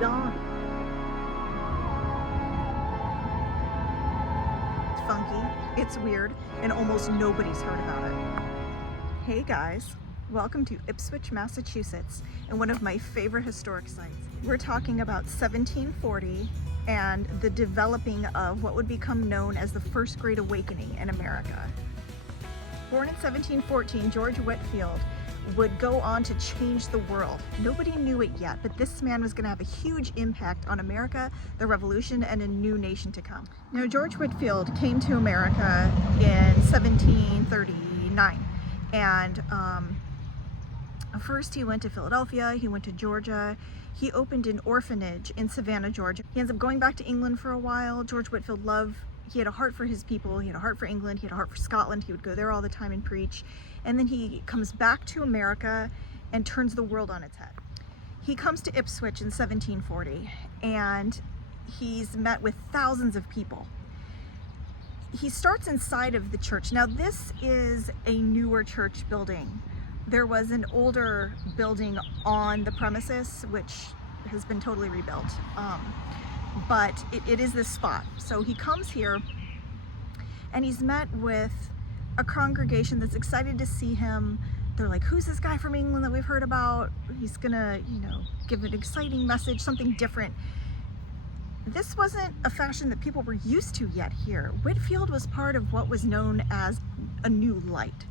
gone. It's funky, it's weird, and almost nobody's heard about it. Hey guys, welcome to Ipswich, Massachusetts, and one of my favorite historic sites. We're talking about 1740 and the developing of what would become known as the First Great Awakening in America. Born in 1714, George Whitefield would go on to change the world. Nobody knew it yet, but this man was going to have a huge impact on America, the Revolution, and a new nation to come. Now, George Whitefield came to America in 1739, and first he went to Philadelphia, he went to Georgia, he opened an orphanage in Savannah, Georgia. He ends up going back to England for a while. George Whitefield he had a heart for his people, he had a heart for England, he had a heart for Scotland, he would go there all the time and preach. And then he comes back to America and turns the world on its head. He comes to Ipswich in 1740 and he's met with thousands of people. He starts inside of the church. Now this is a newer church building. There was an older building on the premises which has been totally rebuilt. But it is this spot. So he comes here and he's met with a congregation that's excited to see him. They're like, who's this guy from England that we've heard about? He's gonna, give an exciting message, something different. This wasn't a fashion that people were used to yet here. Whitfield was part of what was known as a new light.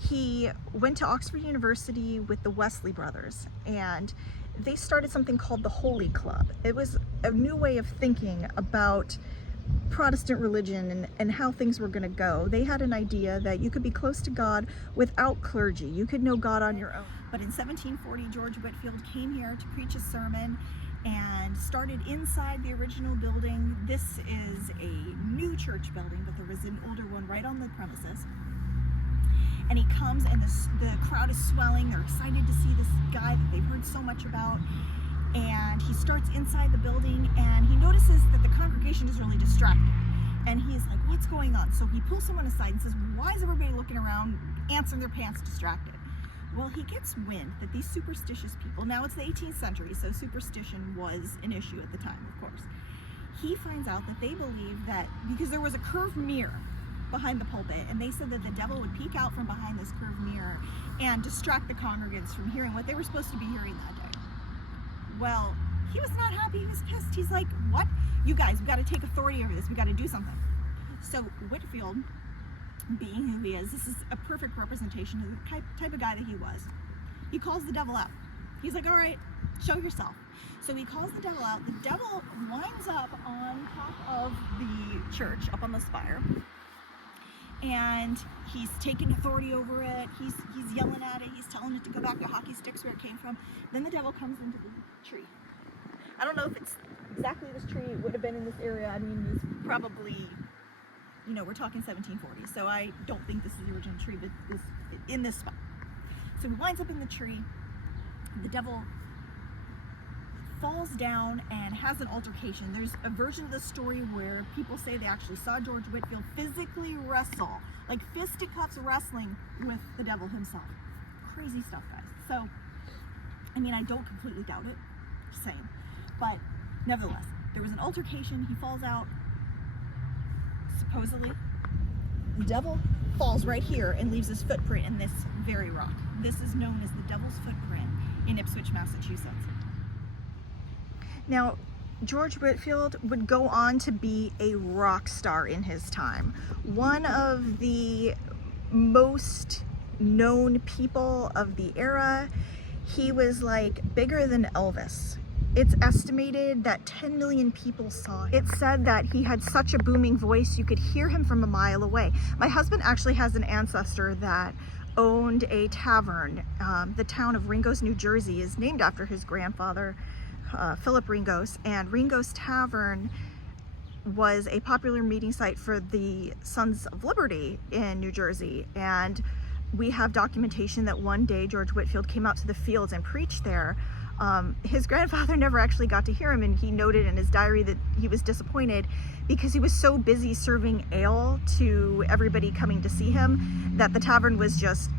He went to Oxford University with the Wesley brothers, and they started something called the Holy Club. It was a new way of thinking about Protestant religion and how things were going to go. They had an idea that you could be close to God without clergy. You could know God on your own. But in 1740, George Whitefield came here to preach a sermon and started inside the original building. This is a new church building, but there was an older one right on the premises. And he comes and the crowd is swelling. They're excited to see this guy that they've heard so much about. And he starts inside the building and he notices that the congregation is really distracted. And he's like, what's going on? So he pulls someone aside and says, why is everybody looking around, ants in their pants, distracted? Well, he gets wind that these superstitious people, now it's the 18th century, so superstition was an issue at the time, of course. He finds out that they believe that because there was a curved mirror behind the pulpit, and they said that the devil would peek out from behind this curved mirror and distract the congregants from hearing what they were supposed to be hearing that day. Well, he was not happy, he was pissed. He's like, what? You guys, we got to take authority over this, we got to do something. So Whitfield, being who he is, this is a perfect representation of the type of guy that he was. He calls the devil out. He's like, all right, show yourself. So he calls the devil out. The devil winds up on top of the church, up on the spire, and he's taking authority over it. He's yelling at it. He's telling it to go back to hockey sticks where it came from. Then the devil comes into the tree. I don't know if it's exactly this tree. It would have been in this area. I mean, it's probably, we're talking 1740. So I don't think this is the original tree, but this in this spot. So he winds up in the tree. The devil falls down and has an altercation. There's a version of the story where people say they actually saw George Whitefield physically wrestle, like fisticuffs wrestling with the devil himself. Crazy stuff, guys. So, I mean, I don't completely doubt it, just saying. But nevertheless, there was an altercation. He falls out, supposedly. The devil falls right here and leaves his footprint in this very rock. This is known as the Devil's Footprint in Ipswich, Massachusetts. Now, George Whitefield would go on to be a rock star in his time. One of the most known people of the era. He was like bigger than Elvis. It's estimated that 10 million people saw him. It said that he had such a booming voice you could hear him from a mile away. My husband actually has an ancestor that owned a tavern. The town of Ringgoes, New Jersey is named after his grandfather, Philip Ringgoes, and Ringgoes Tavern was a popular meeting site for the Sons of Liberty in New Jersey. And we have documentation that one day George Whitefield came out to the fields and preached there. His grandfather never actually got to hear him, and he noted in his diary that he was disappointed because he was so busy serving ale to everybody coming to see him that the tavern was just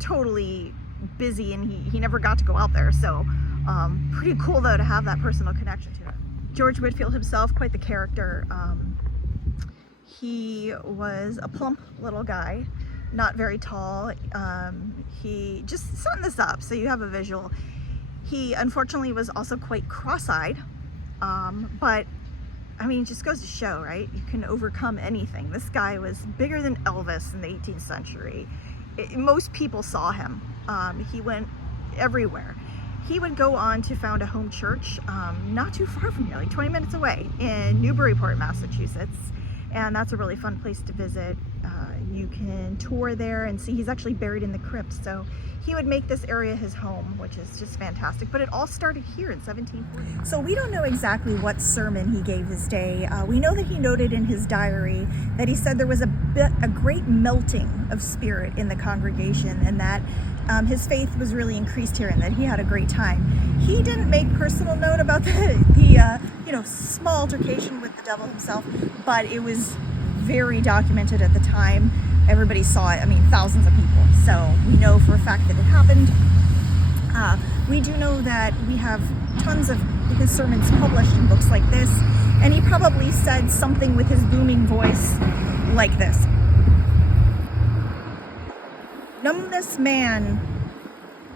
totally busy and he never got to go out there. So Pretty cool though to have that personal connection to it. George Whitfield himself, quite the character. He was a plump little guy, not very tall. He, just setting this up so you have a visual. He unfortunately was also quite cross-eyed, but I mean, it just goes to show, right? You can overcome anything. This guy was bigger than Elvis in the 18th century. Most people saw him. He went everywhere. He would go on to found a home church not too far from here, like 20 minutes away in Newburyport, Massachusetts. And that's a really fun place to visit. You can tour there and see he's actually buried in the crypt. So he would make this area his home, which is just fantastic. But it all started here in 1740. So we don't know exactly what sermon he gave his day. We know that he noted in his diary that he said there was a great melting of spirit in the congregation, and that his faith was really increased here and that he had a great time. He didn't make personal note about the small altercation with the devil himself, but it was very documented at the time. Everybody saw it. I mean, thousands of people. So we know for a fact that it happened. We do know that we have tons of his sermons published in books like this, and he probably said something with his booming voice like this. Numbness man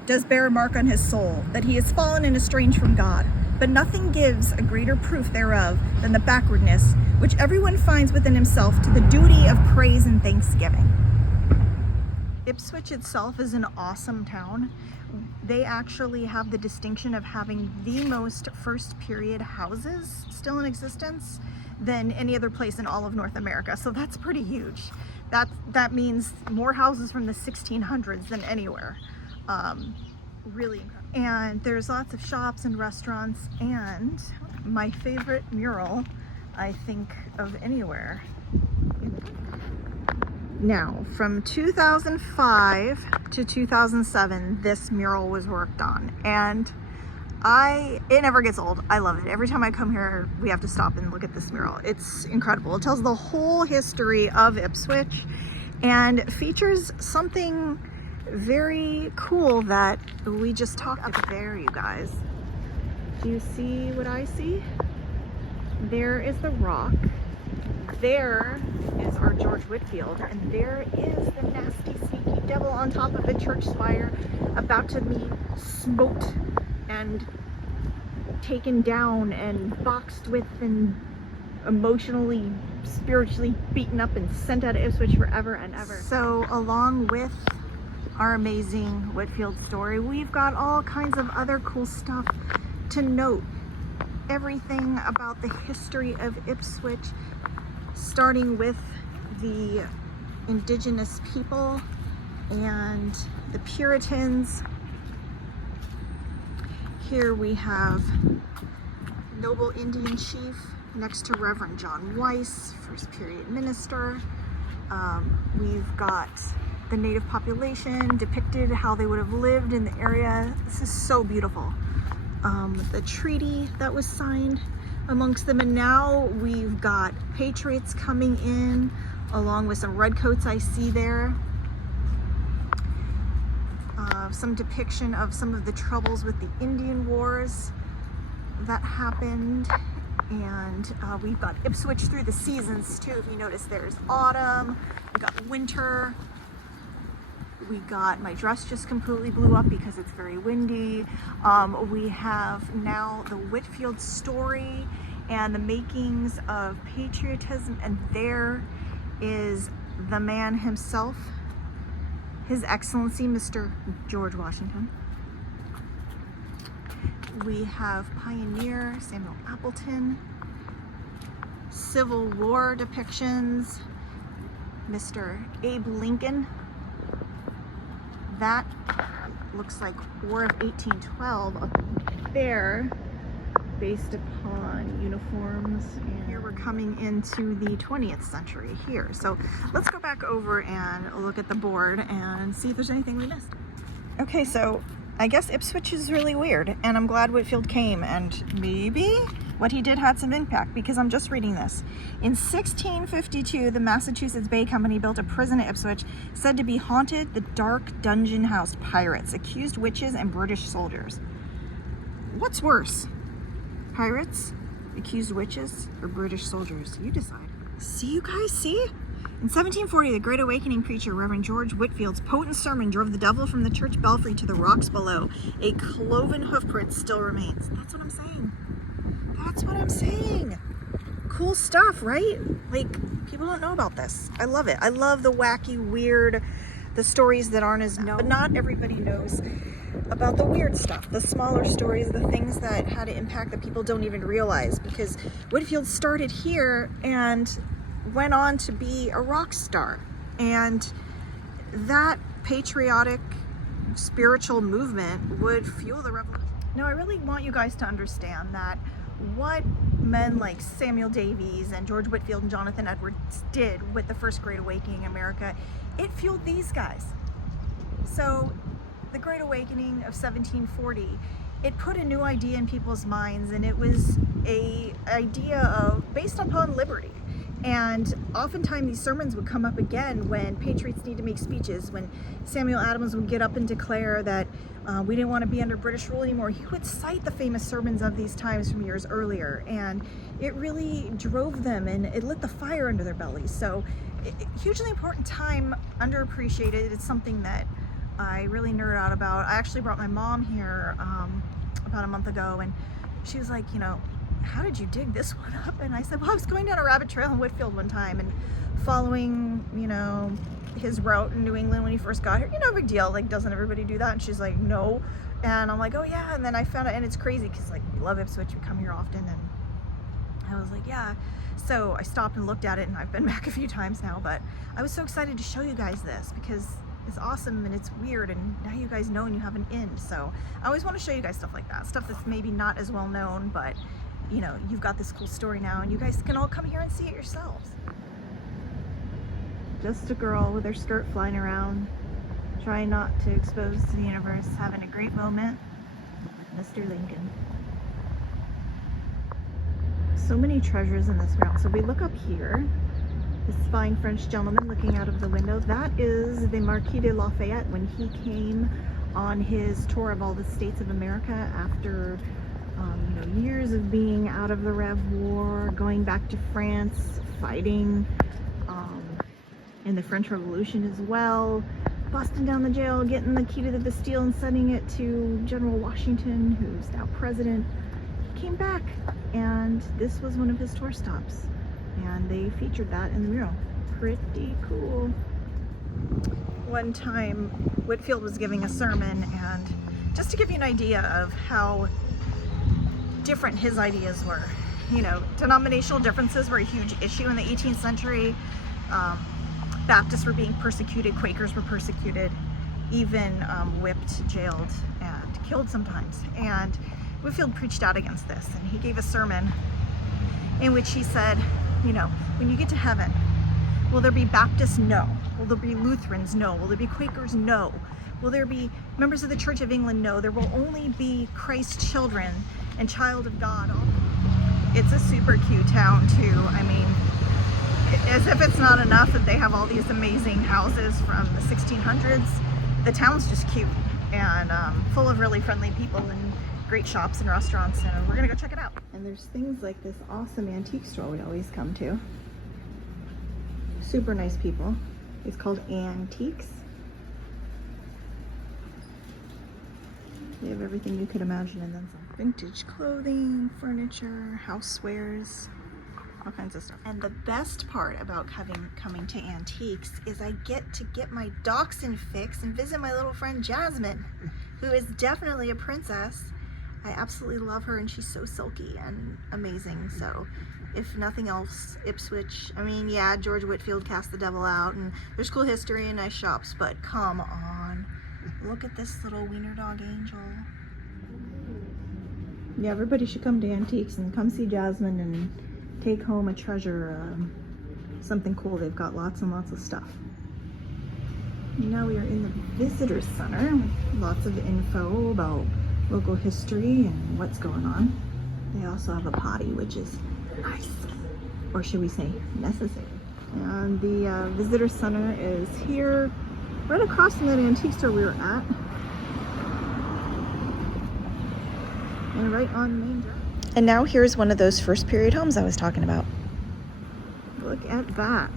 does bear a mark on his soul, that he is fallen and estranged from God. But nothing gives a greater proof thereof than the backwardness which everyone finds within himself to the duty of praise and thanksgiving. Ipswich itself is an awesome town. They actually have the distinction of having the most first period houses still in existence than any other place in all of North America. So that's pretty huge. That means more houses from the 1600s than anywhere. Really incredible. And there's lots of shops and restaurants, and my favorite mural, I think, of anywhere. Now, from 2005 to 2007, this mural was worked on, and it never gets old. I love it. Every time I come here, we have to stop and look at this mural. It's incredible. It tells the whole history of Ipswich and features something very cool that we just talked about. There, you guys. Do you see what I see? There is the rock. There is our George Whitefield, and there is the nasty, sneaky devil on top of the church spire, about to be smoked and taken down and boxed with and emotionally, spiritually beaten up and sent out of Ipswich forever and ever. So along with our amazing Whitfield story, we've got all kinds of other cool stuff to note. Everything about the history of Ipswich, starting with the indigenous people and the Puritans. Here we have noble Indian chief next to Reverend John Weiss, first period minister. We've got the native population depicted, how they would have lived in the area. This is so beautiful. The treaty that was signed amongst them, and now we've got patriots coming in along with some redcoats I see there. Some depiction of some of the troubles with the Indian Wars that happened. And we've got Ipswich through the seasons too. If you notice, there's autumn, we got winter, we got, my dress just completely blew up because it's very windy. We have now the Whitfield story and the makings of patriotism, and there is the man himself, His Excellency Mr. George Washington. We have pioneer Samuel Appleton, Civil War depictions, Mr. Abe Lincoln. That looks like War of 1812 up there, based upon uniforms. And here we're coming into the 20th century here. So let's go back over and look at the board and see if there's anything we missed. Okay, so I guess Ipswich is really weird, and I'm glad Whitfield came, and maybe what he did had some impact, because I'm just reading this. In 1652, the Massachusetts Bay Company built a prison at Ipswich said to be haunted. The dark dungeon housed pirates, accused witches, and British soldiers. What's worse? Pirates, accused witches, or British soldiers? You decide. See, you guys, see? In 1740, the Great Awakening preacher Reverend George Whitefield's potent sermon drove the devil from the church belfry to the rocks below. A cloven hoofprint still remains. That's what I'm saying. That's what I'm saying. Cool stuff, right? Like, people don't know about this. I love it. I love the wacky, weird, the stories that aren't as known. But not everybody knows about the weird stuff, the smaller stories, the things that had an impact that people don't even realize, because Whitfield started here and went on to be a rock star, and that patriotic spiritual movement would fuel the revolution. Now, I really want you guys to understand that what men like Samuel Davies and George Whitefield and Jonathan Edwards did with the First Great Awakening in America, it fueled these guys. So the Great Awakening of 1740, it put a new idea in people's minds, and it was a idea of based upon liberty. And oftentimes these sermons would come up again when patriots need to make speeches, when Samuel Adams would get up and declare that we didn't want to be under British rule anymore. He would cite the famous sermons of these times from years earlier, and it really drove them and it lit the fire under their bellies. So hugely important time, underappreciated. It's something that I really nerd out about. I actually brought my mom here about a month ago, and she was like, you know, how did you dig this one up? And I said, well, I was going down a rabbit trail in Whitfield one time and following, you know, his route in New England when he first got here. You know, big deal. Like, doesn't everybody do that? And she's like, no. And I'm like, oh yeah. And then I found it, and it's crazy because, like, we love Ipswich. We come here often. And I was like, yeah. So I stopped and looked at it, and I've been back a few times now. But I was so excited to show you guys this because it's awesome and it's weird, and now you guys know and you have an end. So I always want to show you guys stuff like that. Stuff that's maybe not as well known, but you know, you've got this cool story now, and you guys can all come here and see it yourselves. Just a girl with her skirt flying around, trying not to expose to the universe, having a great moment. Mr. Lincoln. So many treasures in this mural. So we look up here, this fine French gentleman looking out of the window. That is the Marquis de Lafayette when he came on his tour of all the states of America after you know, years of being out of the Rev War, going back to France, fighting in the French Revolution as well, busting down the jail, getting the key to the Bastille and sending it to General Washington, who's now president. He came back, and this was one of his tour stops, and they featured that in the mural. Pretty cool. One time Whitfield was giving a sermon, and just to give you an idea of how different his ideas were. You know, denominational differences were a huge issue in the 18th century. Baptists were being persecuted, Quakers were persecuted, even whipped, jailed, and killed sometimes. And Whitfield preached out against this, and he gave a sermon in which he said, you know, when you get to heaven, will there be Baptists? No. Will there be Lutherans? No. Will there be Quakers? No. Will there be members of the Church of England? No. There will only be Christ's children and child of God. It's a super cute town too. I mean, as if it's not enough that they have all these amazing houses from the 1600s, the town's just cute and full of really friendly people and great shops and restaurants, and we're gonna go check it out. And there's things like this awesome antique store we always come to. Super nice people. It's called Antiques. They have everything you could imagine and then some. Vintage clothing, furniture, housewares, all kinds of stuff. And the best part about coming to Antiques is I get my dachshund fix and visit my little friend Jasmine, who is definitely a princess. I absolutely love her, and she's so silky and amazing. So if nothing else, Ipswich, I mean, yeah, George Whitefield cast the devil out, and there's cool history and nice shops, but come on. Look at this little wiener dog angel. Yeah, everybody should come to Antiques and come see Jasmine and take home a treasure, something cool. They've got lots and lots of stuff. Now we are in the visitor center with lots of info about local history and what's going on. They also have a potty, which is nice, or should we say necessary. And the visitor center is here, right across from that antique store we were at. and right on the main drive. And now here's one of those first period homes I was talking about. Look at that.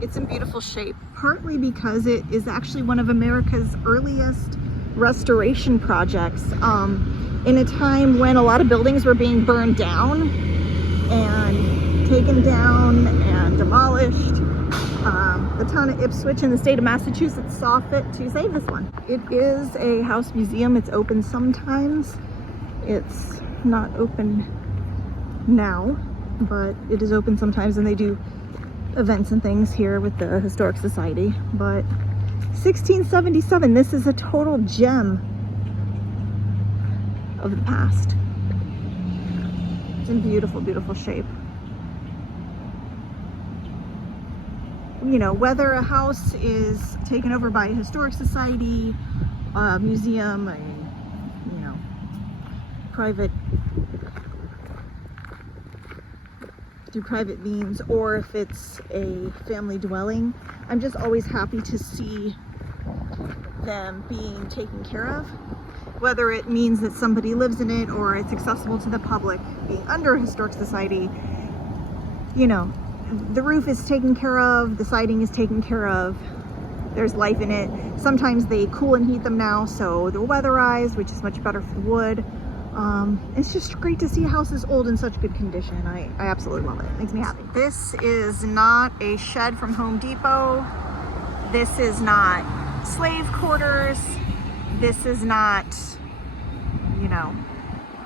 It's in beautiful shape, partly because it is actually one of America's earliest restoration projects, in a time when a lot of buildings were being burned down and taken down and demolished. The town of Ipswich in the state of Massachusetts saw fit to save this one. It is a house museum. It's open sometimes. It's not open now, but it is open sometimes, and they do events and things here with the Historic Society. But 1677, this is a total gem of the past. It's in beautiful, beautiful shape. You know, whether a house is taken over by a historic society, a museum, you know, private, through private means, or if it's a family dwelling, I'm just always happy to see them being taken care of. Whether it means that somebody lives in it or it's accessible to the public, being under a historic society, you know, the roof is taken care of, the siding is taken care of, there's life in it. Sometimes they cool and heat them now, so they're weatherized, which is much better for the wood. It's just great to see houses old in such good condition. I absolutely love it. It makes me happy. This is not a shed from Home Depot. This is not slave quarters. This is not, you know,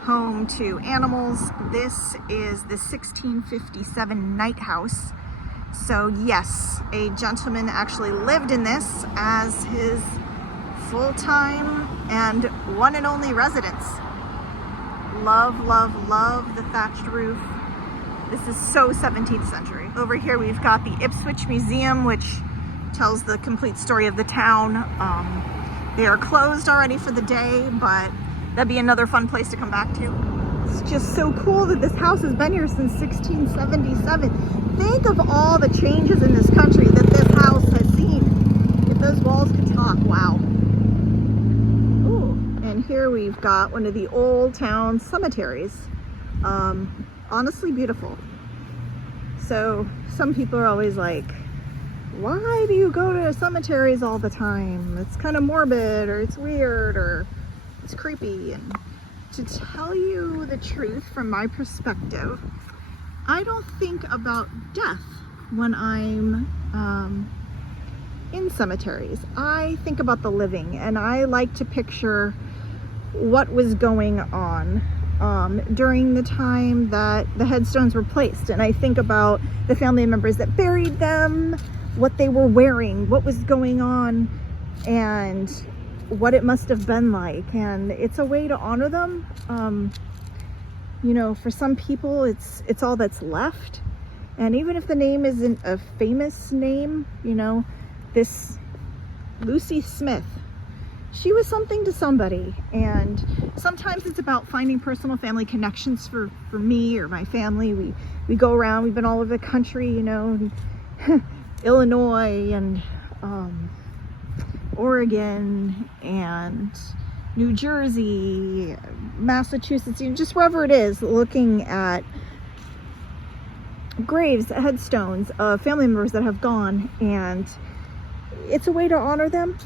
home to animals. This is the 1657 Night House. So yes, a gentleman actually lived in this as his full-time and one and only residence. Love, love, love the thatched roof. This is so 17th century. Over here we've got the Ipswich Museum, which tells the complete story of the town. They are closed already for the day, but that'd be another fun place to come back to. It's just so cool that this house has been here since 1677. Think of all the changes in this country that this house has seen. If those walls could talk, wow. Ooh, and here we've got one of the old town cemeteries. Honestly beautiful. So some people are always like, why do you go to cemeteries all the time? It's kind of morbid, or it's weird, or it's creepy. And to tell you the truth, from my perspective, I don't think about death when I'm in cemeteries. I think about the living, and I like to picture what was going on during the time that the headstones were placed. And I think about the family members that buried them, what they were wearing, what was going on, and what it must have been like. And it's a way to honor them. You know, for some people it's all that's left. And even if the name isn't a famous name, you know, this Lucy Smith, she was something to somebody. And sometimes it's about finding personal family connections for me or my family. We go around, we've been all over the country, you know, Illinois and Oregon and New Jersey, Massachusetts, you know, just wherever it is, looking at graves, headstones of family members that have gone. And it's a way to honor them.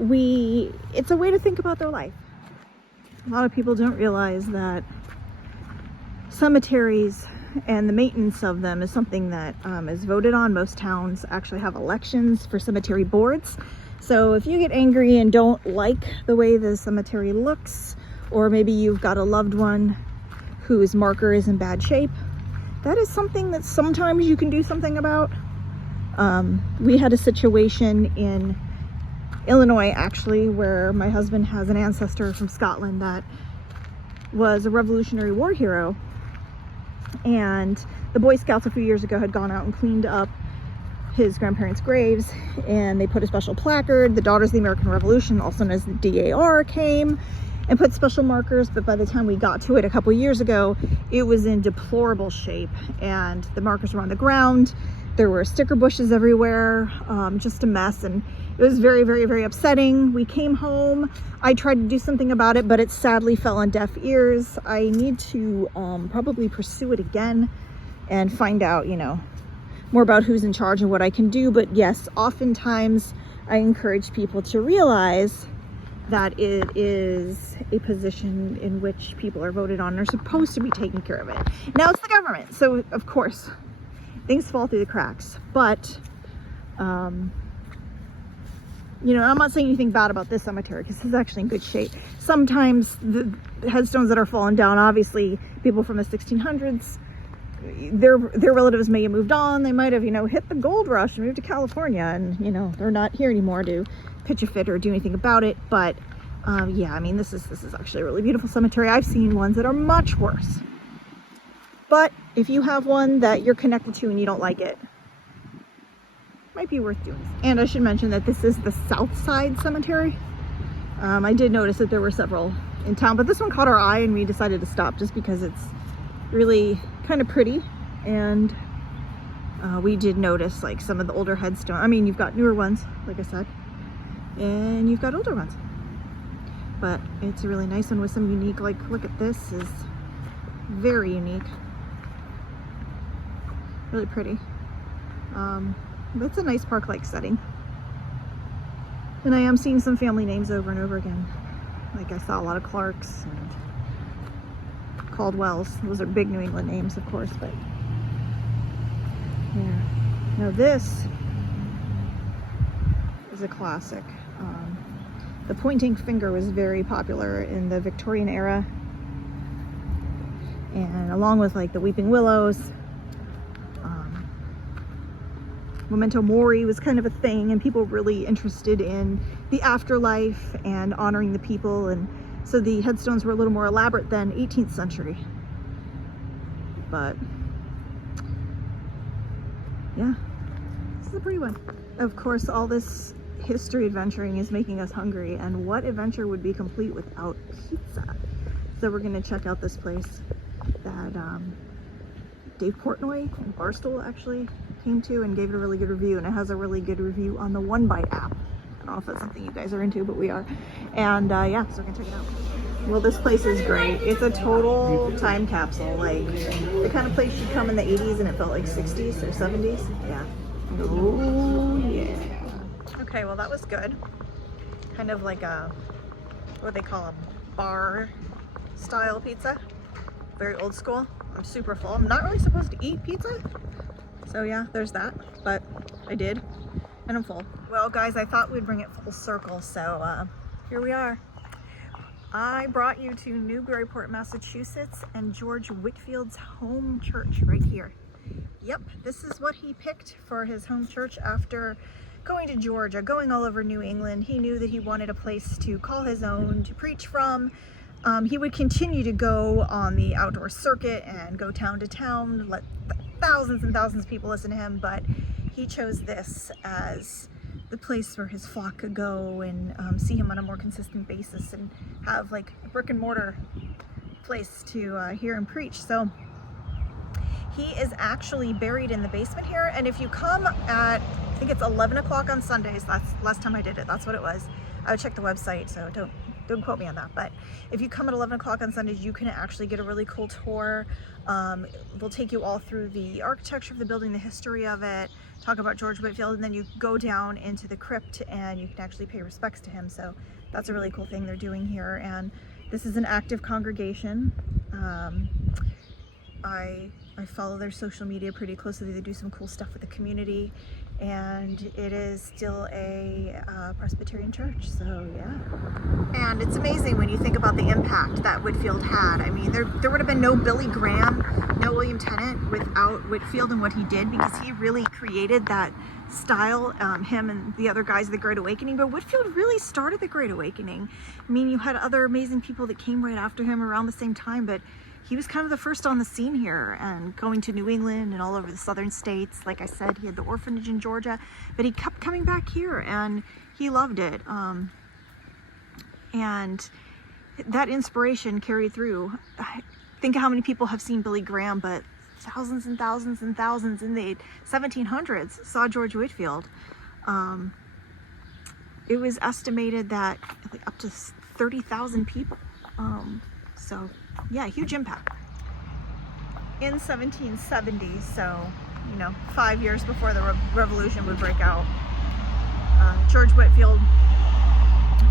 It's a way to think about their life. A lot of people don't realize that cemeteries and the maintenance of them is something that is voted on. Most towns actually have elections for cemetery boards. So if you get angry and don't like the way the cemetery looks, or maybe you've got a loved one whose marker is in bad shape, that is something that sometimes you can do something about. We had a situation in Illinois, actually, where my husband has an ancestor from Scotland that was a Revolutionary War hero. And the Boy Scouts a few years ago had gone out and cleaned up his grandparents' graves, and they put a special placard. The Daughters of the American Revolution, also known as the DAR, came and put special markers, but by the time we got to it a couple years ago, it was in deplorable shape, and the markers were on the ground. There were sticker bushes everywhere, just a mess, and it was very, very, very upsetting. We came home. I tried to do something about it, but it sadly fell on deaf ears. I need to probably pursue it again and find out, you know, more about who's in charge and what I can do. But yes, oftentimes I encourage people to realize that it is a position in which people are voted on and are supposed to be taking care of it. Now it's the government, so of course things fall through the cracks, but you know, I'm not saying anything bad about this cemetery because it's actually in good shape. Sometimes the headstones that are falling down, obviously people from the 1600s, their relatives may have moved on. They might have, you know, hit the gold rush and moved to California, and you know, they're not here anymore to pitch a fit or do anything about it. But yeah, I mean, this is actually a really beautiful cemetery. I've seen ones that are much worse. But if you have one that you're connected to and you don't like it, might be worth doing. And I should mention that this is the South Side Cemetery. I did notice that there were several in town, but this one caught our eye and we decided to stop just because it's really kind of pretty. And we did notice like some of the older headstones. I mean, you've got newer ones, like I said, and you've got older ones. But it's a really nice one with some unique, like, look at this, is very unique. Really pretty. But it's a nice park-like setting. And I am seeing some family names over and over again. Like I saw a lot of Clarks and Caldwells. Those are big New England names, of course, but yeah. Now this is a classic. The pointing finger was very popular in the Victorian era. And along with like the weeping willows, memento mori was kind of a thing, and people were really interested in the afterlife and honoring the people, and so the headstones were a little more elaborate than 18th century. But yeah, this is a pretty one. Of course, all this history adventuring is making us hungry, and what adventure would be complete without pizza? So we're going to check out this place that Dave Portnoy and Barstool actually came to and gave it a really good review, and it has a really good review on the One Bite app. I don't know if that's something you guys are into, but we are. And yeah, so we're gonna check it out. Well, this place is great. It's a total time capsule, like the kind of place you'd come in the 80s and it felt like 60s or 70s. Yeah. Oh yeah. Okay, well that was good. Kind of like a, what they call a bar style pizza. Very old school. I'm super full. I'm not really supposed to eat pizza. So yeah, there's that, but I did, and I'm full. Well guys, I thought we'd bring it full circle, so here we are. I brought you to Newburyport, Massachusetts, and George Whitefield's home church right here. Yep, this is what he picked for his home church after going to Georgia, going all over New England. He knew that he wanted a place to call his own, to preach from. He would continue to go on the outdoor circuit and go town to town, let thousands and thousands of people listen to him, but he chose this as the place where his flock could go and see him on a more consistent basis and have like a brick and mortar place to hear him preach. So he is actually buried in the basement here, and if you come at, I think it's 11 o'clock on Sundays, that's last time I did it, that's what it was. I would check the website, so don't quote me on that, but if you come at 11 o'clock on Sundays, you can actually get a really cool tour. They'll take you all through the architecture of the building, the history of it, talk about George Whitefield, and then you go down into the crypt and you can actually pay respects to him. So that's a really cool thing they're doing here, and this is an active congregation. I follow their social media pretty closely. They do some cool stuff with the community, and it is still a Presbyterian church, so yeah. And it's amazing when you think about the impact that Whitfield had. I mean, there would have been no Billy Graham, no William Tennant without Whitfield and what he did, because he really created that style, him and the other guys of the Great Awakening. But Whitfield really started the Great Awakening. I mean, you had other amazing people that came right after him around the same time, but he was kind of the first on the scene here, and going to New England and all over the southern states. Like I said, he had the orphanage in Georgia, but he kept coming back here and he loved it. And that inspiration carried through. Think of how many people have seen Billy Graham, but thousands and thousands and thousands in the 1700s saw George Whitefield. It was estimated that like up to 30,000 people. So yeah, huge impact. In 1770, so 5 years before the revolution would break out, George Whitefield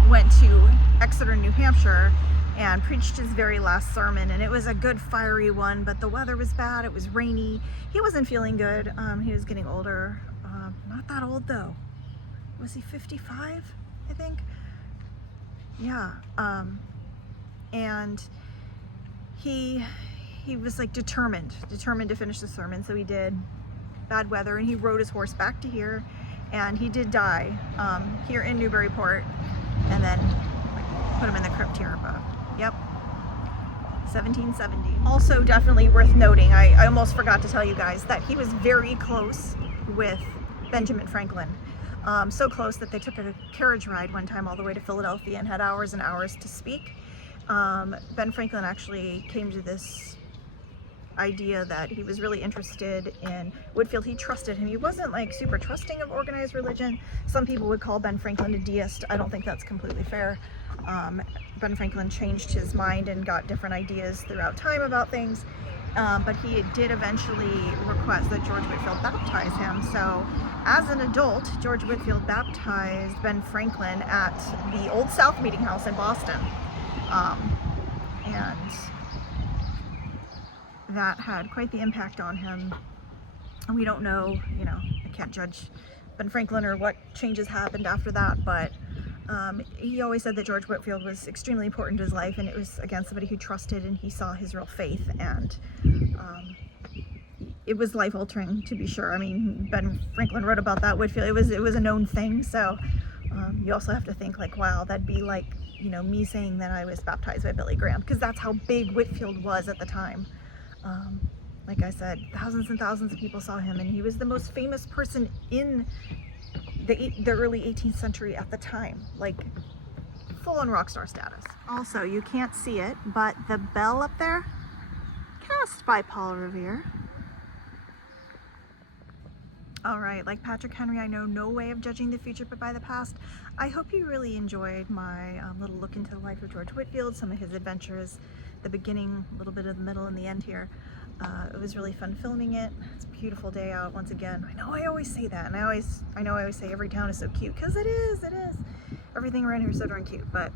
went to Exeter, New Hampshire, and preached his very last sermon, and it was a good fiery one, but the weather was bad, it was rainy, he wasn't feeling good, he was getting older, not that old though. Was he 55, I think? Yeah, and he was like determined to finish the sermon, so he did. Bad weather, and he rode his horse back to here, and he did die here in Newburyport, and then put him in the crypt here above. Yep, 1770. Also definitely worth noting, I almost forgot to tell you guys that he was very close with Benjamin Franklin. So close that they took a carriage ride one time all the way to Philadelphia and had hours and hours to speak. Ben Franklin actually came to this idea that he was really interested in Whitfield. He trusted him. He wasn't like super trusting of organized religion. Some people would call Ben Franklin a deist. I don't think that's completely fair. Ben Franklin changed his mind and got different ideas throughout time about things, but he did eventually request that George Whitefield baptize him. So as an adult, George Whitefield baptized Ben Franklin at the Old South Meeting House in Boston, and that had quite the impact on him. And we don't know, I can't judge Ben Franklin or what changes happened after that, but he always said that George Whitefield was extremely important to his life, and it was, again, somebody who trusted, and he saw his real faith, and it was life-altering, to be sure. I mean, Ben Franklin wrote about that. Whitfield, it was a known thing, so you also have to think like, wow, that'd be like, me saying that I was baptized by Billy Graham, because that's how big Whitfield was at the time. Like I said, thousands and thousands of people saw him, and he was the most famous person in the early 18th century at the time, like full-on rock star status. Also, you can't see it, but the bell up there, cast by Paul Revere. All right, like Patrick Henry, I know no way of judging the future but by the past. I hope you really enjoyed my little look into the life of George Whitefield, some of his adventures, the beginning, a little bit of the middle and the end here. It was really fun filming it. It's a beautiful day out once again. I know I always say that, and I know I always say every town is so cute, because it is. Everything around here is so darn cute, but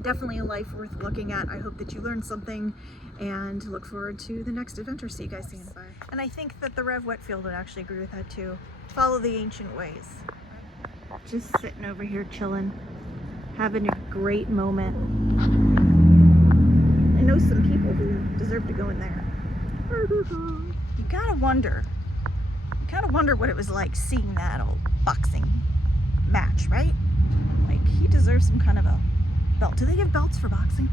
definitely a life worth looking at. I hope that you learned something, and look forward to the next adventure. See you guys soon. Bye. And I think that the Rev Whitfield would actually agree with that too. Follow the ancient ways. Just sitting over here chilling, having a great moment. I know some people who deserve to go in there. You gotta wonder what it was like seeing that old boxing match, right? Like, he deserves some kind of a belt. Do they give belts for boxing?